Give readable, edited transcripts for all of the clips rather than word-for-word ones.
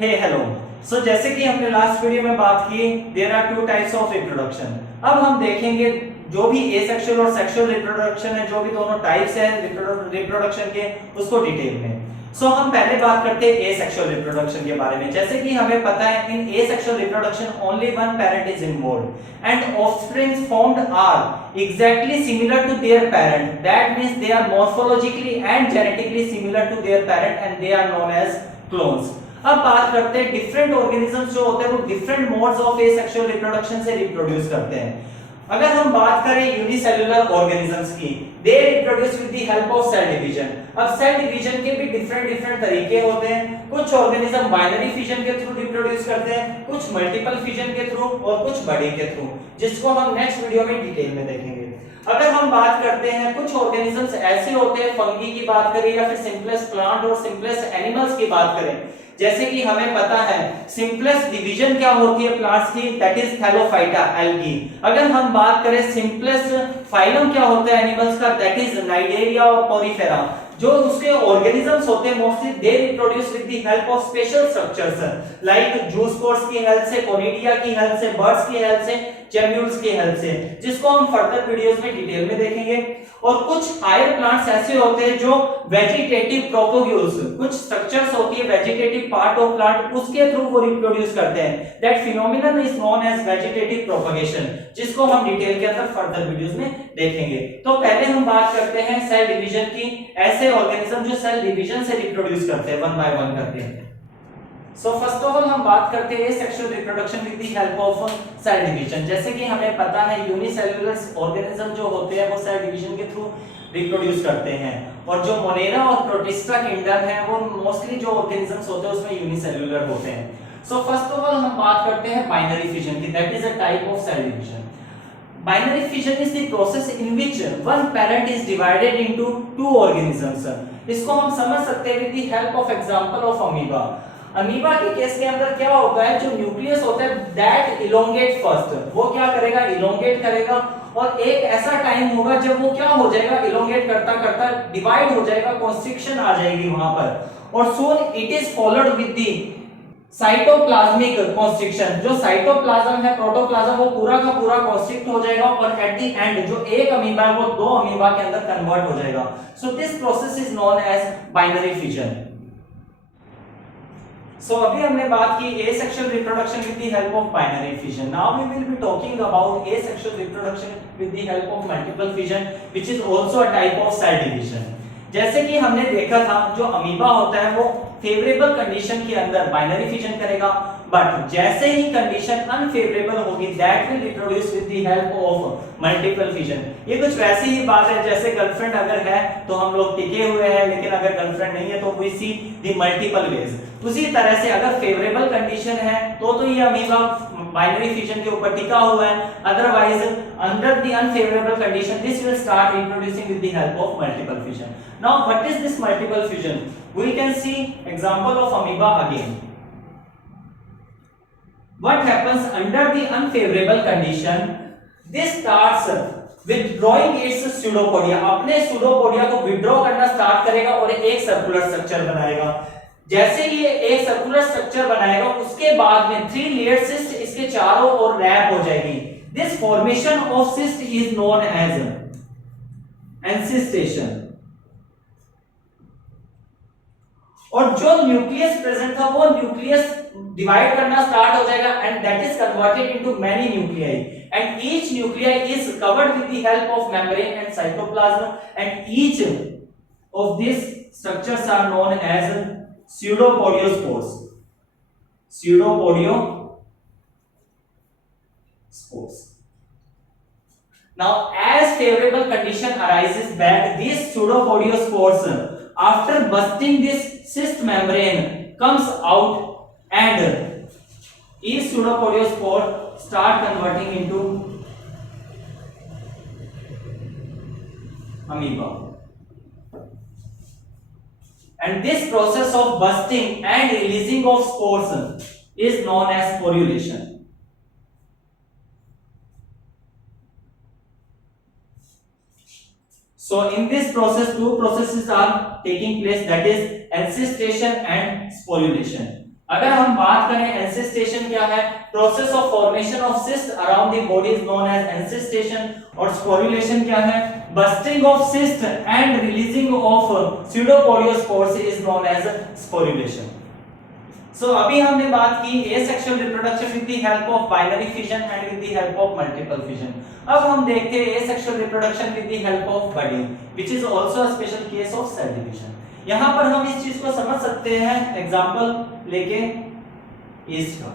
हे hello. सो जैसे कि हमने लास्ट वीडियो में बात की, there are two types of reproduction. अब हम देखेंगे जो भी एसेक्सुअल और सेक्सुअल रिप्रोडक्शन है, जो भी दोनों टाइप्स है रिप्रोडक्शन के, उसको डिटेल में। सो हम पहले बात करते हैं एसेक्सुअल रिप्रोडक्शन के बारे में। जैसे कि हमें पता है in asexual reproduction only one parent is involved and offsprings formed are exactly similar to their parent, that means they are morphologically and genetically similar to their parent and they are known as clones. अब बात करते हैं different organisms जो होते हैं वो different modes of asexual reproduction से reproduce करते हैं। अगर हम बात करें यूनिसेल्युलर ऑर्गेनिजम्स की, they reproduce with the help of cell division. अब सेल डिवीजन के भी डिफरेंट तरीके होते हैं। कुछ ऑर्गेनिज्म बाइनरी फिजन के थ्रू रिप्रोड्यूस करते हैं, कुछ मल्टीपल फिजन के थ्रू और कुछ बड़ी के थ्रू, जिसको हम नेक्स्ट वीडियो में डिटेल में देखेंगे। अगर हम बात करते हैं कुछ ऑर्गेनिजम्स ऐसे होते हैं, फंगी की बात करें या फिर सिंपलेस्ट प्लांट और सिंपलेस्ट एनिमल्स की बात करें, जैसे कि हमें पता है सिंपलेस्ट डिवीजन क्या होती है प्लांट्स की, दैट इज थैलोफाइटा एल्गी। अगर हम बात करें सिंपलेस्ट फाइलम क्या होता है एनिमल्स का, दैट इज नाइडेरिया और पोरीफेरा। जो उसके ऑर्गेनिजम्स होते हैं mostly they reproduce with the help of special structures like zoospores की हेल्प से, कोनिडिया की हेल्प से, बर्ड्स की हेल्प से, जेम्यूल्स की हेल्प से, जिसको हम फर्दर वीडियोस में डिटेल में देखेंगे। और कुछ हायर प्लांट्स ऐसे होते हैं जो वेजिटेटिव प्रोपोग्यूल्स, कुछ स्ट्रक्चर्स होती है वेजिटेटिव पार्ट ऑफ प्लांट, उसके थ्रू वो रिप्रोड्यूस करते हैं। That phenomenon is known as vegetative propagation, जिसको हम डिटेल के अंदर फर्दर वीडियोस में देखेंगे। तो पहले हम बात करते हैं सेल डिवीजन की, ऐसे ऑर्गेनिज्म जो सेल डिवीजन से रिप्रोड्यूस करते हैं वन बाय वन करके। सो फर्स्ट ऑफ ऑल हम बात करते हैं sexual reproduction with the help of cell division. जैसे कि हमें पता है यूनिसेल्युलर ऑर्गेनिज्म जो होते हैं वो सेल डिवीजन के थ्रू रिप्रोड्यूस करते हैं, और जो मोनेरा और प्रोटिस्टा किंगडम है वो मोस्टली जो ऑर्गेनिजम्स होते हैं उसमें यूनिसेल्युलर होते हैं। सो फर्स्ट ऑफ ऑल हम बात करते हैं बाइनरी फिजन की, that is a type of cell division. Binary fission is the process in which one parent is divided into two organisms. इसको हम समझ सकते हैं with the help of example of amoeba. Amoeba के case के अंदर क्या होता है, जो न्यूक्लियस होता है दैट इलोंगेट फर्स्ट, वो क्या करेगा, इलोंगेट करेगा, और एक ऐसा टाइम होगा जब वो क्या हो जाएगा, इलोंगेट करता करता डिवाइड हो जाएगा, कॉन्स्ट्रिक्शन आ जाएगी वहां पर, और soon it is followed with the cytoplasmic constriction. जो साइटोप्लाज्म है, प्रोटोप्लाज्म, वो पूरा का पूरा कॉन्स्ट्रिक्ट हो जाएगा, और एट द एंड जो एक अमीबा है वो दो अमीबा के अंदर कन्वर्ट हो जाएगा। So this process is known as binary fission. So अभी हमने बात की asexual reproduction with the help of binary fission. Now we will be talking about asexual reproduction with the help of multiple fission which is also a type of cell division. जैसे कि हमने देखा था जो अमीबा होता है वो favourable condition के अंदर बाइनरी फिजन करेगा, बट जैसे ही कंडीशन अनफेवरेबल होगी that will reproduce with the help of multiple fission. ये कुछ वैसी ही बात है जैसे गर्लफ्रेंड अगर है तो हम लोग टिके हुए हैं, लेकिन अगर गर्लफ्रेंड नहीं है तो we see the multiple ways. उसी तरह से अगर फेवरेबल कंडीशन है तो ये अमीबा बाइनरी फिजन के ऊपर टिका हुआ है, otherwise under the unfavourable condition this will start reproducing with the help of multiple fission. Now what is this multiple fission? We can see example of amoeba again. What happens under the unfavorable condition? This starts withdrawing its pseudopodia. अपने pseudopodia को withdraw करना start करेगा और एक circular structure बनाएगा। जैसे ये एक सर्कुलर स्ट्रक्चर बनाएगा उसके बाद में 3 लेयर सिस्ट इसके चारों ओर रैप हो जाएगी। This formation of cyst is known as encystation। और जो न्यूक्लियस प्रेजेंट था वो न्यूक्लियस डिवाइड करना स्टार्ट हो जाएगा and that is converted into many nuclei and each nuclei is covered with the help of membrane and cytoplasm and each of this structures are known as pseudopodiospores। Now as favorable condition arises back, these pseudopodiospores after busting this cyst membrane comes out and each pseudopodiospore start converting into amoeba, and this process of busting and releasing of spores is known as sporulation। So in this process two processes are taking place, that is encystation and sporulation। अगर हम बात करें encystation क्या है, process of formation of cyst around the body is known as encystation, और sporulation क्या है, bursting of cyst and releasing of pseudopodiospores is known as sporulation. So अभी हमने बात की asexual reproduction with the help of binary fission and with the help of multiple fission. अब हम देखते हैं asexual reproduction with the help of budding which is also a special case of cell division. यहां पर हम इस चीज को समझ सकते हैं एग्जांपल लेके ईस्ट का।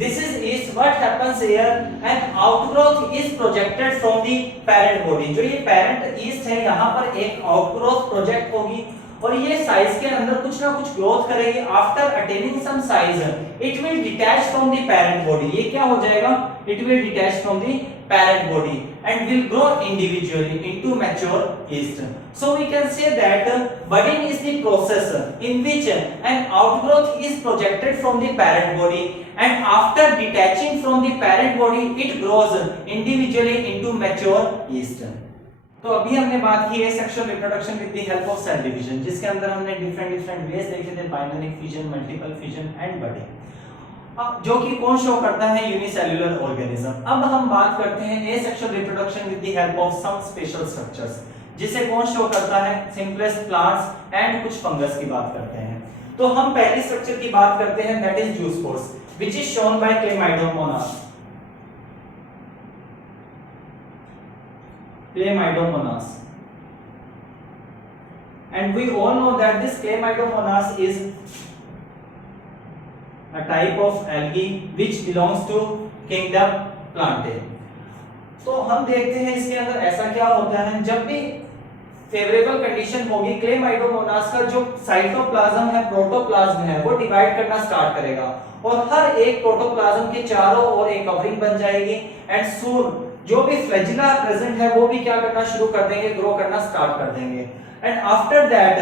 This is yeast. What happens here? An outgrowth is projected from the parent body. जो ये parent yeast है यहाँ पर एक outgrowth project होगी और ये साइज के अंदर कुछ ना कुछ ग्रोथ करेगी। After attaining some size it will detach from the parent body. ये क्या हो जाएगा, it will detach from the parent body and will grow individually into mature yeast. So we can say that budding is the process in which an outgrowth is projected from the parent body and after detaching from the parent body it grows individually into mature yeast. तो अभी हमने बात की है sexual reproduction with the help of cell division, जिसके अंदर हमने different ways देखे थे, binary fission, multiple fission and budding, जो कि कौन शो करता है, यूनिसेल्युलर ऑर्गेनिज्म। अब हम बात करते हैं asexual reproduction with the help of some special structures, जिसे कौन शो करता है, सिंपलेस्ट प्लांट्स एंड कुछ फंगस की बात करते हैं। तो हम पहली स्ट्रक्चर की बात करते हैं, that is zoospores which is shown bye Chlamydomonas. Chlamydomonas, and we all know that this Chlamydomonas is a type of algae which belongs to kingdom Plantae। तो हम देखते हैं इसके अंदर ऐसा क्या होता है, जब भी फेवरेबल कंडीशन होगी क्लेमाइडोमोनास का जो साइटोप्लाज्म है, प्रोटोप्लाज्म है, वो डिवाइड करना स्टार्ट करेगा और हर एक प्रोटोप्लाज्म के चारों ओर एक कवरिंग बन जाएगी एंड सून जो भी फ्लैजिला प्रेजेंट है वो भी क्या करना शुरू कर देंगे, ग्रो करना स्टार्ट कर देंगे। एंड आफ्टर दैट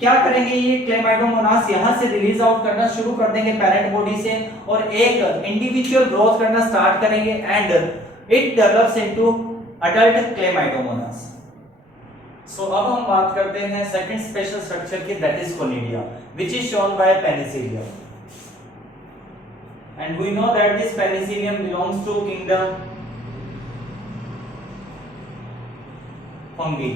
क्या करेंगे, ये क्लेमाइडोमोनास यहां से रिलीज आउट करना शुरू कर देंगे पेरेंट बॉडी से और एक इंडिविजुअल ग्रोथ करना स्टार्ट करेंगे and it develops into adult Chlamydomonas. So अब हम बात करते हैं सेकंड स्पेशल स्ट्रक्चर की, that is conidia which is shown by Penicillium, and we know that this penicillium belongs to kingdom fungi।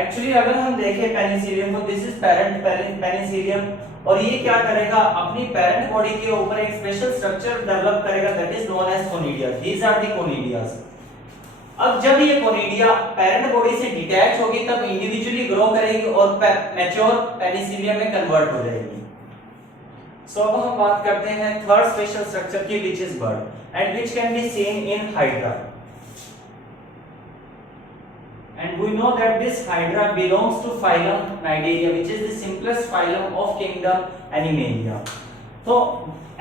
Actually अगर हम देखें पेनिसिलियम को, दिस इज पेरेंट पेनिसिलियम और ये क्या करेगा, अपनी पेरेंट बॉडी के ऊपर एक स्पेशल स्ट्रक्चर डेवलप करेगा that is known as conidia. These are the conidias. अब जब ये कोनिडिया पेरेंट बॉडी से डिटैच होगी तब इंडिविजुअली ग्रो करेगी और मैच्योर पेनिसिलियम में कन्वर्ट हो जाएगी। सो अब हम बात करते हैं थर्ड स्पेशल स्ट्रक्चर की which is bud and which can be seen in hydra. And we know that this hydra belongs to phylum Cnidaria which is the simplest phylum of kingdom Animalia। तो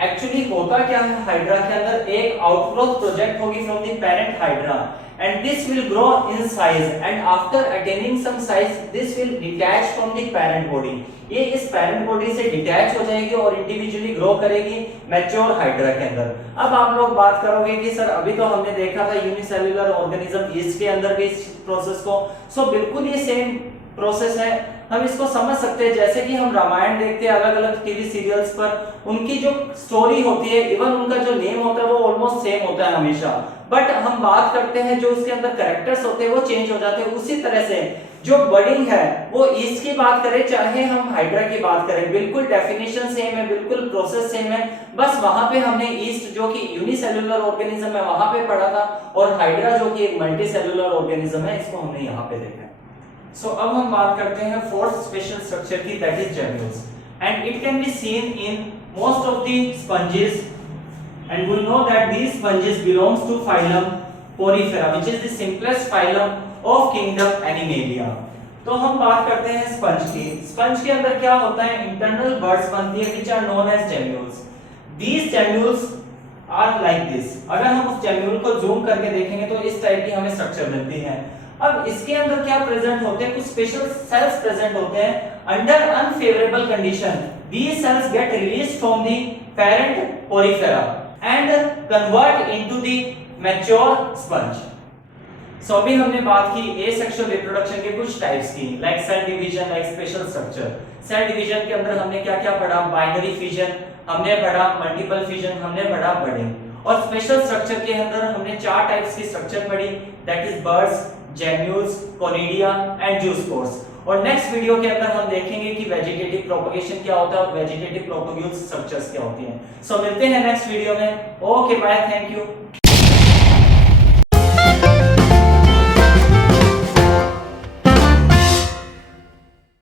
actually होता क्या है, hydra के अंदर एक outgrowth project होगी from the parent hydra and this will grow in size and after attaining some size this will detach from the parent body। ये इस पेरेंट बॉडी से डिटैच हो जाएगी और इंडिविजुअली ग्रो करेगी मैच्योर हाइड्रा के अंदर। अब आप लोग बात करोगे कि सर अभी तो हमने देखा था यूनिसेल्युलर ऑर्गेनिज्म ईस्ट के अंदर भी इस प्रोसेस को, सो बिल्कुल ये सेम प्रोसेस है। हम इसको समझ सकते हैं जैसे कि हम रामायण देखते हैं अलग अलग टीवी सीरियल्स पर, उनकी जो स्टोरी होती है इवन उनका जो नेम होता है वो ऑलमोस्ट सेम होता है हमेशा, बट हम बात करते हैं जो उसके अंदर कैरेक्टर्स होते हैं वो चेंज हो जाते हैं। उसी तरह से जो बडिंग है वो ईस्ट की बात करें चाहे हम हाइड्रा की बात करें, बिल्कुल डेफिनेशन सेम है, बिल्कुल प्रोसेस सेम है, बस वहां पे हमने ईस्ट जो कि यूनिसेल्युलर ऑर्गेनिज्म है वहां पे पढ़ा था और हाइड्रा जो कि एक मल्टीसेल्युलर ऑर्गेनिज्म है इसको हमने यहाँ पे देखा है। सो अब हम बात करते हैं फोर्थ स्पेशल स्ट्रक्चर की, that is gemmules and it can be seen in most of the sponges and we know that these sponges belongs to phylum Porifera which is the simplest phylum of kingdom Animalia। तो हम बात करते हैं sponge की। Sponge के अंदर क्या होता है, इंटरनल बर्ड्स बनती है which are known as gemmules। These gemmules are like this। अगर हम उस जेम्यूल को जूम करके देखेंगे तो इस टाइप की हमें स्ट्रक्चर मिलती है। अब इसके अंदर क्या प्रेजेंट होते हैं, कुछ स्पेशल सेल्स प्रेजेंट होते हैं। Under unfavourable condition these cells get released from the parent Porifera and convert into the mature sponge। सो अभी हमने बात की एसेक्सुअल रिप्रोडक्शन के कुछ टाइप्स की, like cell division, like special structure. Cell division के अंदर हमने क्या क्या पढ़ा, बाइनरी फिजन हमने पढ़ा, मल्टीपल फिजन हमने पढ़ा, बर्डिंग। और स्पेशल स्ट्रक्चर के अंदर हमने 4 टाइप्स की स्ट्रक्चर पढ़ी, that is birds, gemmules, conidia and zoospores. और नेक्स्ट वीडियो के अंदर हम देखेंगे कि वेजिटेटिव प्रोपगेशन क्या होता है और वेजिटेटिव प्रोपगेशन स्ट्रक्चर्स क्या होती हैं। सो मिलते हैं नेक्स्ट वीडियो में। Okay bye, thank you.